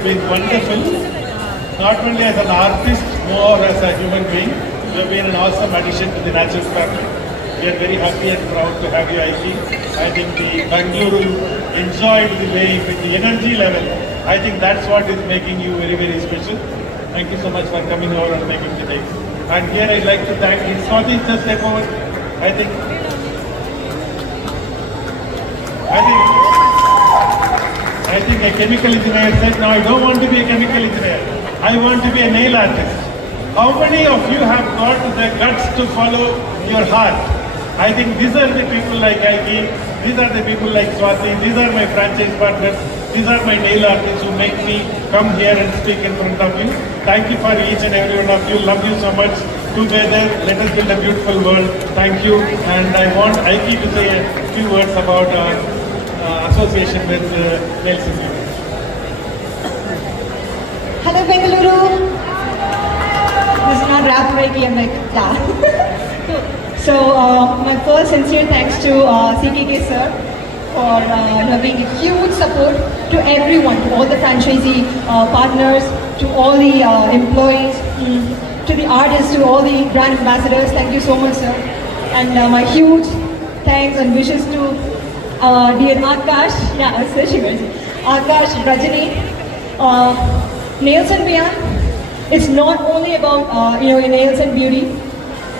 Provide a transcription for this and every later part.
have been wonderful. Not only as an artist, more as a human being. You have been an awesome addition to the Naturals family. We are very happy and proud to have you, Aiki. I think the Bangalore enjoyed the way with the energy level. I think that's what is making you very, very special. Thank you so much for coming over and making the day. And here I'd like to thank Swati. Just step over. I think a chemical engineer said, no, I don't want to be a chemical engineer. I want to be a nail artist. How many of you have got the guts to follow your heart? I think these are the people like Aiki, these are the people like Swati, these are my franchise partners, these are my nail artists who make me come here and speak in front of you. Thank you for each and every one of you. Love you so much. Together, let us build a beautiful world. Thank you. And I want Aiki to say a few words about our association with Nails and Beauty. Hello, Bengaluru. This is not rap Reiki, I'm like, yeah. So, my first sincere thanks to CKK sir for having huge support to everyone, to all the franchisee partners, to all the employees, to the artists, to all the brand ambassadors. Thank you so much, sir. And my huge thanks and wishes to dear Akash, Akash, Rajani, Nails and Beyond. It's not only about nails and beauty.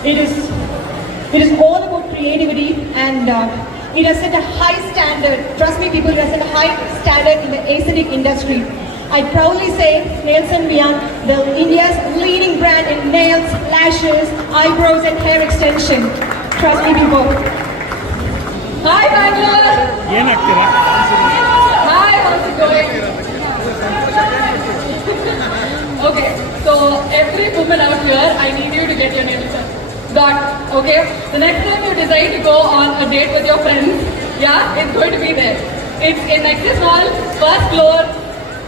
It is all about creativity, and it has set a high standard. Trust me, people, it has set a high standard in the aesthetic industry. I proudly say Nails and Beyond, the India's leading brand in nails, lashes, eyebrows, and hair extension. Trust me, people. Hi, Bangalore. Hi, how's it going? Okay, so every woman out here, I need you to get your nails done. Got, okay? The next time you decide to go on a date with your friends, yeah, it's going to be there. It's in Nexus Mall, first floor.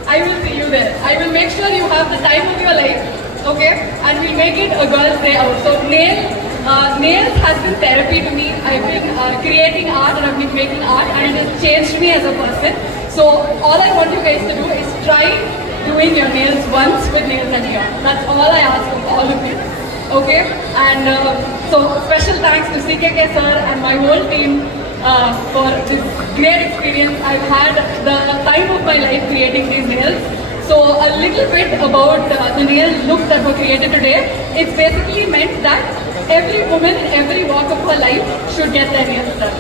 I will see you there. I will make sure you have the time of your life, okay? And we'll make it a girl's day out. So nails has been therapy to me. I've been creating art and I've been making art, and it has changed me as a person. So all I want you guys to do is try doing your nails once with Nails and Beyond. That's all I ask of all of you. Okay? And so special thanks to CKK sir and my whole team for this great experience. I've had the time of my life creating these nails. So a little bit about the nail look that were created today. It's basically meant that every woman in every walk of her life should get their nails done.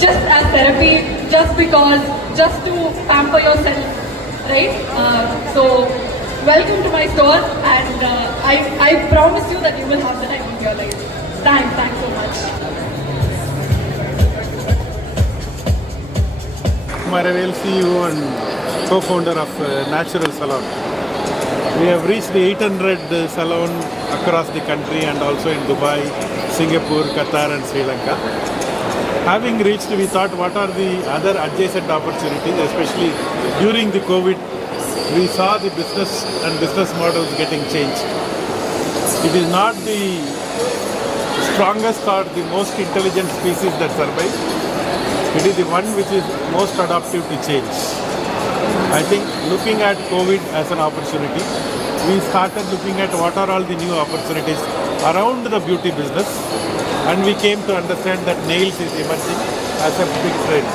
Just as therapy, just because, just to pamper yourself. Right? So, welcome to my store, and I promise you that you will have the time of your life. Thanks so much. Maravel, CEO and co-founder of Natural Salon. We have reached the 800 salon across the country and also in Dubai, Singapore, Qatar and Sri Lanka. Having reached, we thought, what are the other adjacent opportunities, especially during the COVID, we saw the business and business models getting changed. It is not the strongest or the most intelligent species that survives. It is the one which is most adaptive to change. I think looking at COVID as an opportunity, we started looking at what are all the new opportunities around the beauty business. And we came to understand that nails is emerging as a big trend.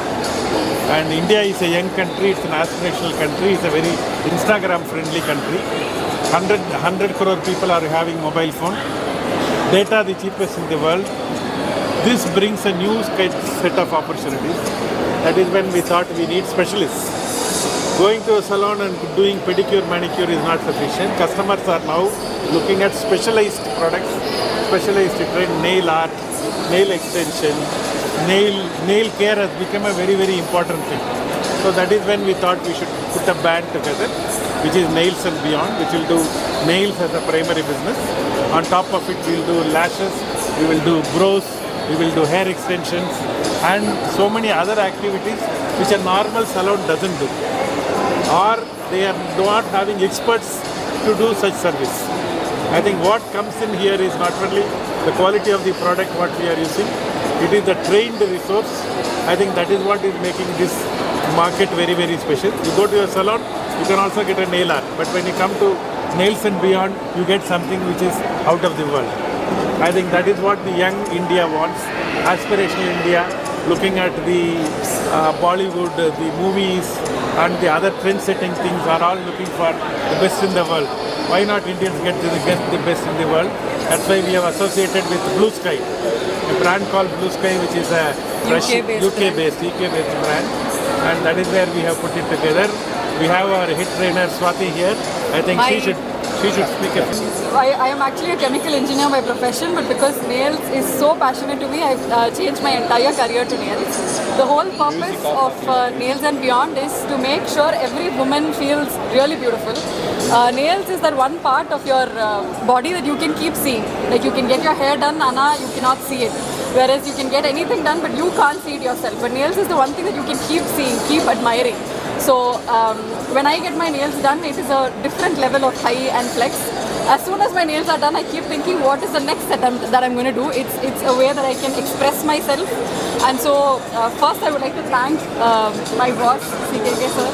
And India is a young country, it's an aspirational country, it's a very Instagram-friendly country. 100 crore people are having mobile phone. Data the cheapest in the world. This brings a new set of opportunities. That is when we thought we need specialists. Going to a salon and doing pedicure, manicure is not sufficient. Customers are now looking at specialized products, specialized trend, nail art, nail extension, nail care has become a very, very important thing. So that is when we thought we should put a band together, which is Nails and Beyond, which will do nails as a primary business. On top of it, we will do lashes, we will do brows, we will do hair extensions, and so many other activities which a normal salon doesn't do. Or they are not having experts to do such service. I think what comes in here is not only the quality of the product what we are using, it is the trained resource. I think that is what is making this market very, very special. You go to a salon, you can also get a nail art. But when you come to Nails and Beyond, you get something which is out of the world. I think that is what the young India wants. Aspirational India, looking at the Bollywood, the movies and the other trend-setting things are all looking for the best in the world. Why not Indians get the best in the world? That's why we have associated with Blue Sky, a brand called Blue Sky, which is a UK-based brand, and that is where we have put it together. We have our hit trainer Swati here. I think she should speak a few. I am actually a chemical engineer by profession, but because nails is so passionate to me, I've changed my entire career to nails. The whole purpose of Nails and Beyond is to make sure every woman feels really beautiful. Nails is that one part of your body that you can keep seeing. Like you can get your hair done, Anna, you cannot see it. Whereas you can get anything done, but you can't see it yourself. But nails is the one thing that you can keep seeing, keep admiring. So when I get my nails done, it is a different level of high and flex. As soon as my nails are done, I keep thinking, what is the next attempt that I'm going to do? It's a way that I can express myself. And so first I would like to thank my boss, CKK sir.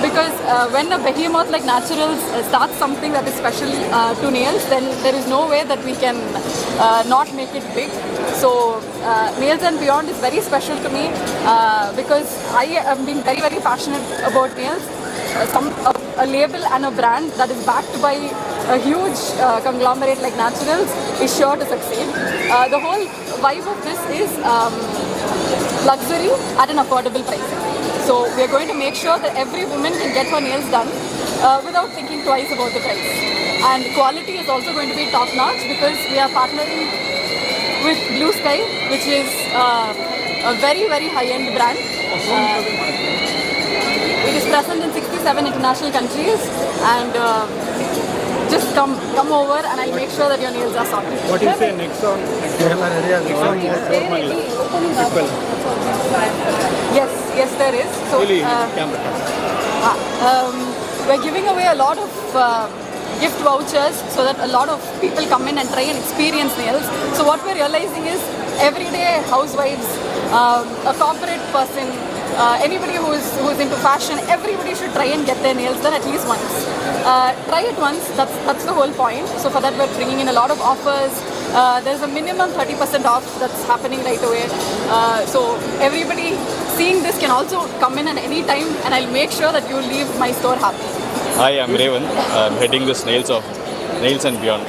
Because when a behemoth like Naturals starts something that is special to nails, then there is no way that we can not make it big. So Nails and Beyond is very special to me because I am being very, very passionate about nails. A label and a brand that is backed by a huge conglomerate like Naturals is sure to succeed. The whole vibe of this is luxury at an affordable price. So we are going to make sure that every woman can get her nails done without thinking twice about the price. And quality is also going to be top notch because we are partnering with Blue Sky, which is a very, very high-end brand. It is present in 67 international countries, and just come over and I'll make sure that your nails are sorted. What do you say next on? Yes, there is. So, we're giving away a lot of gift vouchers so that a lot of people come in and try and experience nails. So what we're realizing is everyday housewives, a corporate person, anybody who's into fashion, everybody should try and get their nails done at least once. Try it once, that's the whole point. So for that we're bringing in a lot of offers. There's a minimum 30% off that's happening right away. So everybody seeing this can also come in at any time, and I'll make sure that you leave my store happy. Hi, I'm Revan. I'm heading this Nails and Beyond.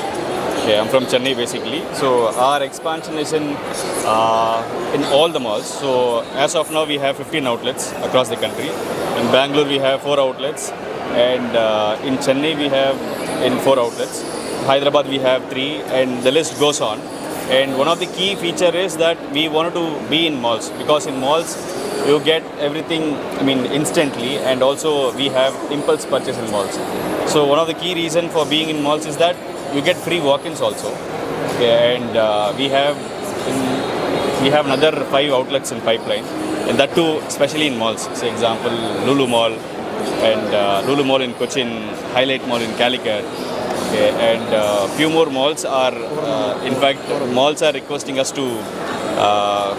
Okay, I'm from Chennai basically. So our expansion is in all the malls. So as of now we have 15 outlets across the country. In Bangalore we have 4 outlets, and in Chennai we have 4 outlets. Hyderabad we have 3, and the list goes on. And one of the key feature is that we wanted to be in malls, because in malls you get everything, instantly, and also we have impulse purchase in malls. So one of the key reason for being in malls is that you get free walk-ins also. Okay, and we have another 5 outlets in pipeline, and that too especially in malls. Say example, Lulu Mall, and Lulu Mall in Cochin, Highlight Mall in Calicut. Okay, and few more malls are, in fact, malls are requesting us to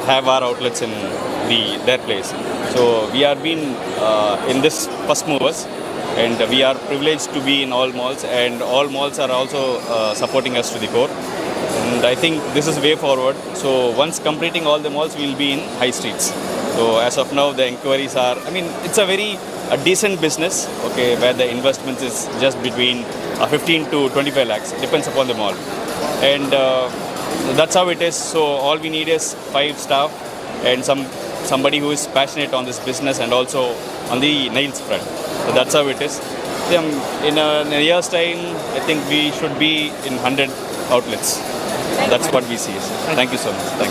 have our outlets in their place. So we are being in this first movers, and we are privileged to be in all malls, and all malls are also supporting us to the core. And I think this is way forward. So once completing all the malls, we will be in high streets. So as of now, the inquiries are, it's a decent business, okay, where the investment is just between 15 to 25 lakhs, depends upon the mall. And that's how it is. So all we need is 5 staff and somebody who is passionate on this business and also on the nails front. So that's how it is. In a year's time, I think we should be in 100 outlets. That's what we see. Thank you so much. Thank you.